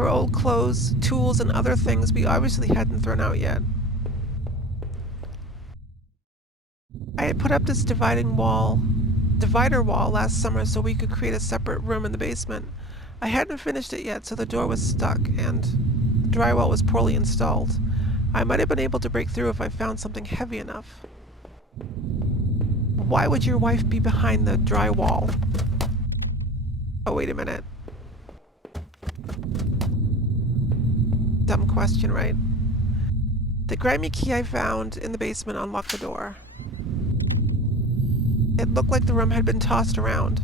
There were old clothes, tools, and other things we obviously hadn't thrown out yet. I had put up this divider wall last summer so we could create a separate room in the basement. I hadn't finished it yet, so the door was stuck, and the drywall was poorly installed. I might have been able to break through if I found something heavy enough. Why would your wife be behind the drywall? Oh, wait a minute. Dumb question, right? The grimy key I found in the basement unlocked the door. It looked like the room had been tossed around.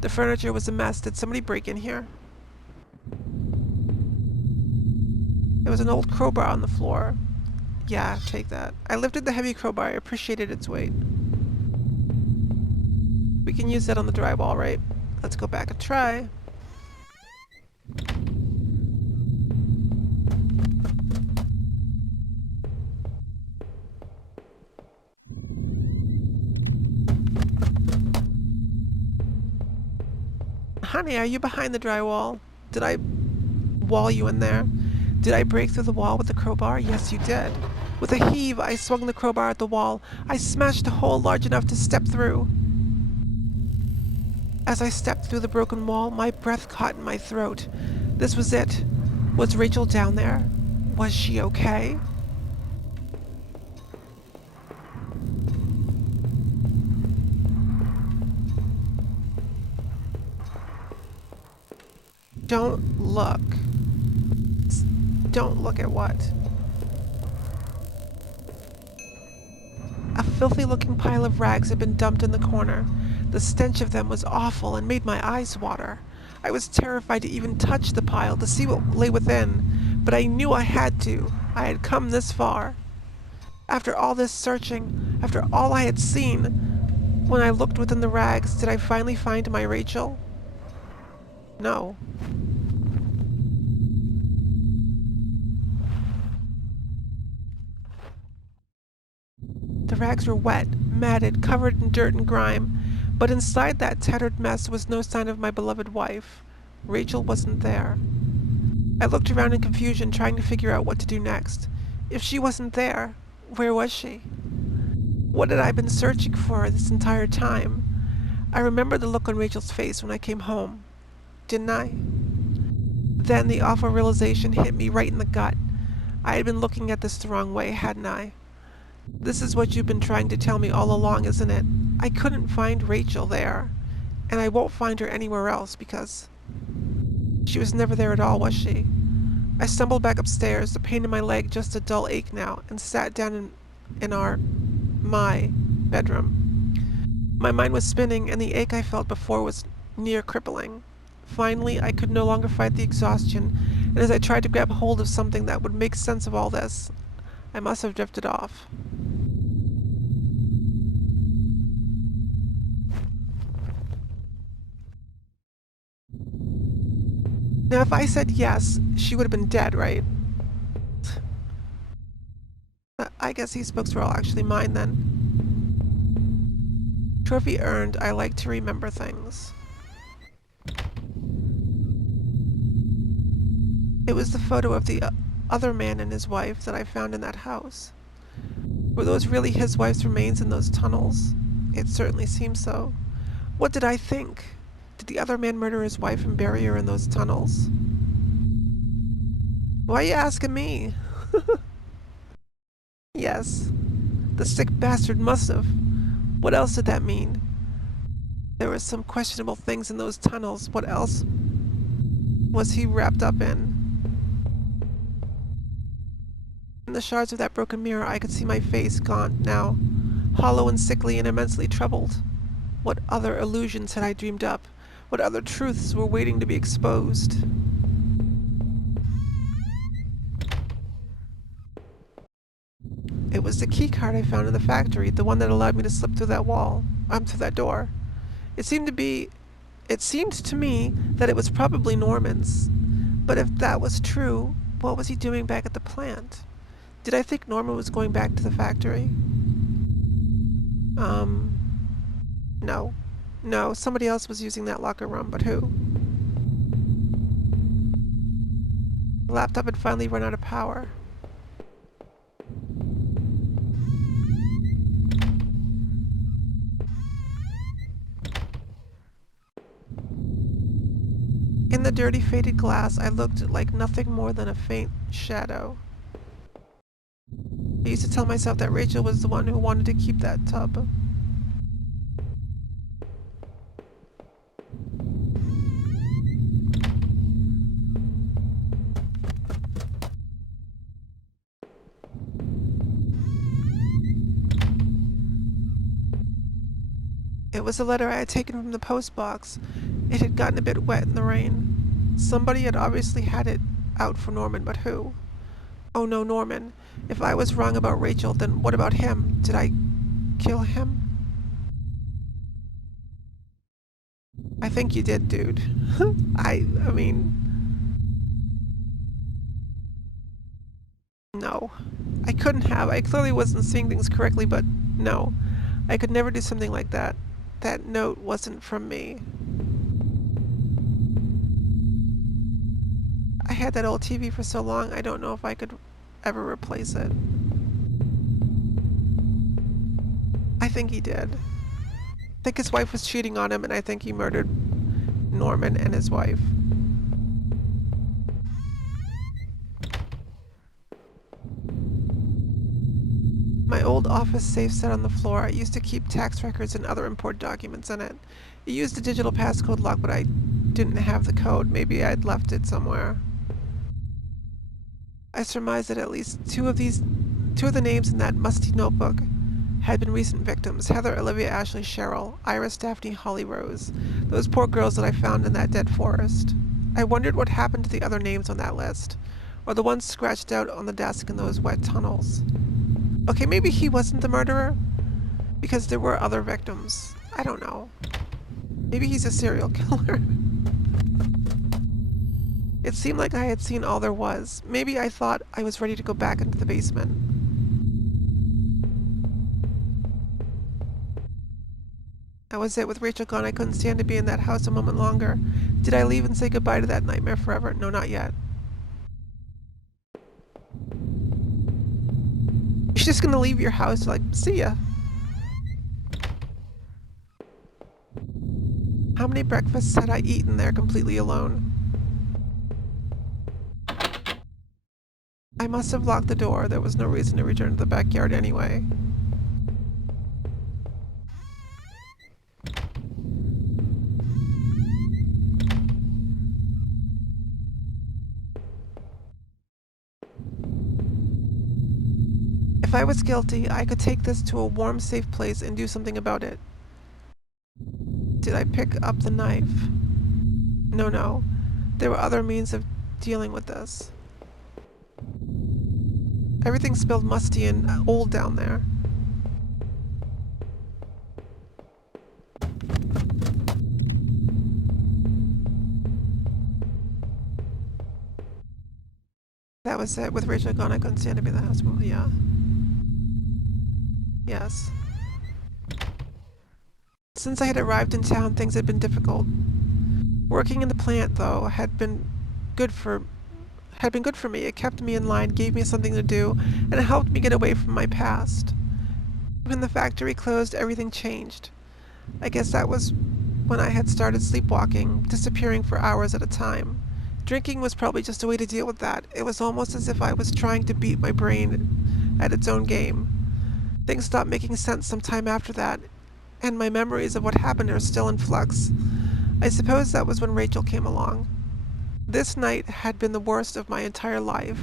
The furniture was a mess. Did somebody break in here? There was an old crowbar on the floor. Yeah, take that. I lifted the heavy crowbar. I appreciated its weight. We can use that on the drywall, right? Let's go back and try. Honey, are you behind the drywall? Did I wall you in there? Did I break through the wall with the crowbar? Yes, you did. With a heave, I swung the crowbar at the wall. I smashed a hole large enough to step through. As I stepped through the broken wall, my breath caught in my throat. This was it. Was Rachel down there? Was she okay? Don't look. Don't look at what? A filthy-looking pile of rags had been dumped in the corner. The stench of them was awful and made my eyes water. I was terrified to even touch the pile to see what lay within, but I knew I had to. I had come this far. After all this searching, after all I had seen, when I looked within the rags, did I finally find my Rachel? No. The rags were wet, matted, covered in dirt and grime, but inside that tattered mess was no sign of my beloved wife. Rachel wasn't there. I looked around in confusion, trying to figure out what to do next. If she wasn't there, where was she? What had I been searching for this entire time? I remember the look on Rachel's face when I came home. Didn't I? Then the awful realization hit me right in the gut. I had been looking at this the wrong way, hadn't I? This is what you've been trying to tell me all along, isn't it? I couldn't find Rachel there, and I won't find her anywhere else because she was never there at all, was she? I stumbled back upstairs, the pain in my leg just a dull ache now, and sat down in my bedroom. My mind was spinning, and the ache I felt before was near crippling. Finally, I could no longer fight the exhaustion, and as I tried to grab hold of something that would make sense of all this, I must have drifted off. Now, if I said yes, she would have been dead, right? I guess these books were all actually mine then. Trophy earned, I like to remember things. It was the photo of the other man and his wife that I found in that house. Were those really his wife's remains in those tunnels? It certainly seemed so. What did I think? Did the other man murder his wife and bury her in those tunnels? Why are you asking me? Yes. The sick bastard must have. What else did that mean? There were some questionable things in those tunnels. What else was he wrapped up in? In the shards of that broken mirror, I could see my face, gaunt now, hollow and sickly and immensely troubled. What other illusions had I dreamed up? What other truths were waiting to be exposed? It was the key card I found in the factory, the one that allowed me to slip through that wall, through that door. It seemed to me that it was probably Norman's. But if that was true, what was he doing back at the plant? Did I think Norman was going back to the factory? No. No, somebody else was using that locker room, but who? The laptop had finally run out of power. In the dirty, faded glass, I looked like nothing more than a faint shadow. I used to tell myself that Rachel was the one who wanted to keep that tub. It was a letter I had taken from the post box. It had gotten a bit wet in the rain. Somebody had obviously had it out for Norman, but who? Oh no, Norman. If I was wrong about Rachel, then what about him? Did I kill him? I think you did, dude. I mean... No. I couldn't have. I clearly wasn't seeing things correctly, but no. I could never do something like that. That note wasn't from me. I had that old TV for so long, I don't know if I could ever replace it. I think he did. I think his wife was cheating on him, and I think he murdered Norman and his wife. My old office safe sat on the floor. I used to keep tax records and other important documents in it. It used a digital passcode lock, but I didn't have the code. Maybe I'd left it somewhere. I surmised that at least two of the names in that musty notebook had been recent victims: Heather, Olivia, Ashley, Cheryl, Iris, Daphne, Holly, Rose. Those poor girls that I found in that dead forest. I wondered what happened to the other names on that list, or the ones scratched out on the desk in those wet tunnels. Okay, maybe he wasn't the murderer, because there were other victims. I don't know. Maybe he's a serial killer. It seemed like I had seen all there was. Maybe I thought I was ready to go back into the basement. That was it. With Rachel gone, I couldn't stand to be in that house a moment longer. Did I leave and say goodbye to that nightmare forever? No, not yet. You're just gonna leave your house like, see ya. How many breakfasts had I eaten there completely alone? I must have locked the door. There was no reason to return to the backyard anyway. If I was guilty, I could take this to a warm, safe place and do something about it. Did I pick up the knife? No. There were other means of dealing with this. Everything smelled musty and old down there. That was it. With Rachel gone, I couldn't stand to be in the house. Well, yeah. Yes. Since I had arrived in town, things had been difficult. Working in the plant, though, had been good for me. It kept me in line, gave me something to do, and it helped me get away from my past. When the factory closed, everything changed. I guess that was when I had started sleepwalking, disappearing for hours at a time. Drinking was probably just a way to deal with that. It was almost as if I was trying to beat my brain at its own game. Things stopped making sense some time after that, and my memories of what happened are still in flux. I suppose that was when Rachel came along. This night had been the worst of my entire life.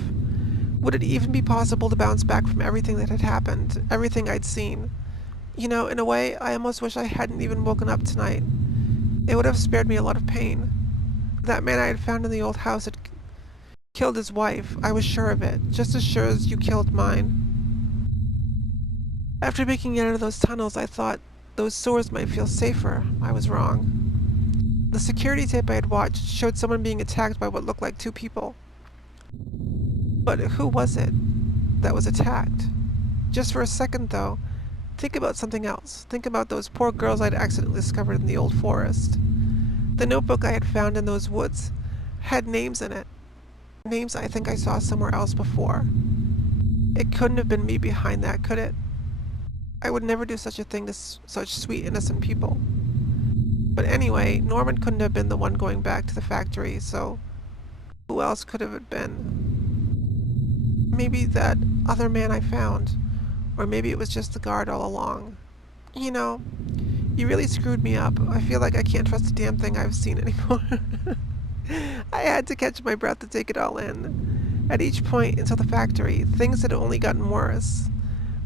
Would it even be possible to bounce back from everything that had happened, everything I'd seen? You know, in a way, I almost wish I hadn't even woken up tonight. It would have spared me a lot of pain. That man I had found in the old house had killed his wife. I was sure of it, just as sure as you killed mine. After making it out of those tunnels, I thought those sewers might feel safer. I was wrong. The security tape I had watched showed someone being attacked by what looked like two people. But who was it that was attacked? Just for a second, though, think about something else. Think about those poor girls I'd accidentally discovered in the old forest. The notebook I had found in those woods had names in it. Names I think I saw somewhere else before. It couldn't have been me behind that, could it? I would never do such a thing to such sweet, innocent people. But anyway, Norman couldn't have been the one going back to the factory, so who else could have it been? Maybe that other man I found. Or maybe it was just the guard all along. You know, you really screwed me up. I feel like I can't trust a damn thing I've seen anymore. I had to catch my breath to take it all in. At each point until the factory, things had only gotten worse.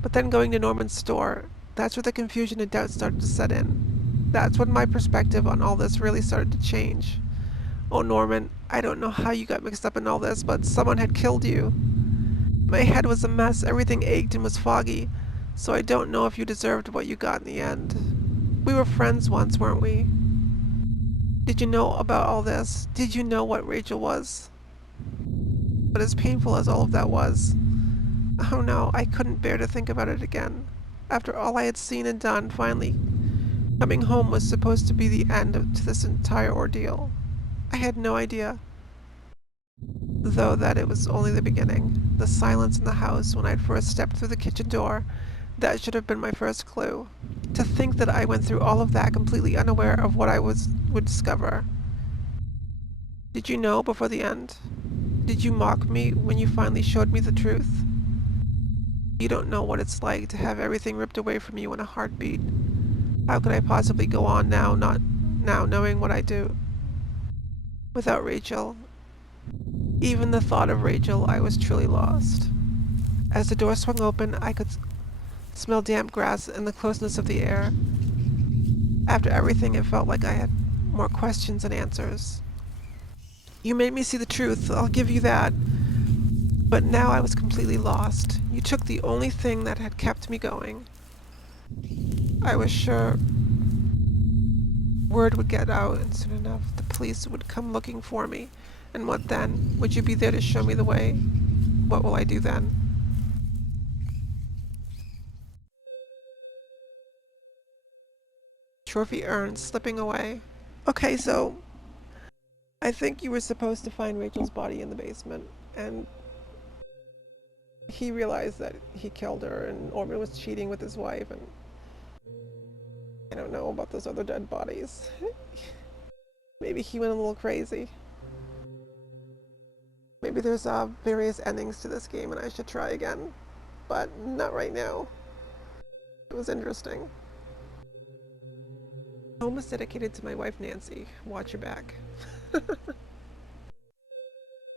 But then going to Norman's store, that's where the confusion and doubt started to set in. That's when my perspective on all this really started to change. Oh, Norman, I don't know how you got mixed up in all this, but someone had killed you. My head was a mess, everything ached and was foggy, so I don't know if you deserved what you got in the end. We were friends once, weren't we? Did you know about all this? Did you know what Rachel was? But as painful as all of that was, oh no, I couldn't bear to think about it again. After all I had seen and done, finally, coming home was supposed to be the end to this entire ordeal. I had no idea, though, that it was only the beginning. The silence in the house when I'd first stepped through the kitchen door, that should have been my first clue. To think that I went through all of that completely unaware of what I would discover. Did you know before the end? Did you mock me when you finally showed me the truth? You don't know what it's like to have everything ripped away from you in a heartbeat. How could I possibly go on now, not now knowing what I do? Without Rachel, even the thought of Rachel, I was truly lost. As the door swung open, I could smell damp grass and the closeness of the air. After everything, it felt like I had more questions than answers. You made me see the truth, I'll give you that. But now I was completely lost. You took the only thing that had kept me going. I was sure word would get out, and soon enough the police would come looking for me. And what then? Would you be there to show me the way? What will I do then? Trophy urn slipping away. Okay, so I think you were supposed to find Rachel's body in the basement, and he realized that he killed her, and Norman was cheating with his wife, and I don't know about those other dead bodies. Maybe he went a little crazy. Maybe there's various endings to this game and I should try again, but not right now. It was interesting. Home is dedicated to my wife Nancy. Watch your back.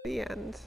The end.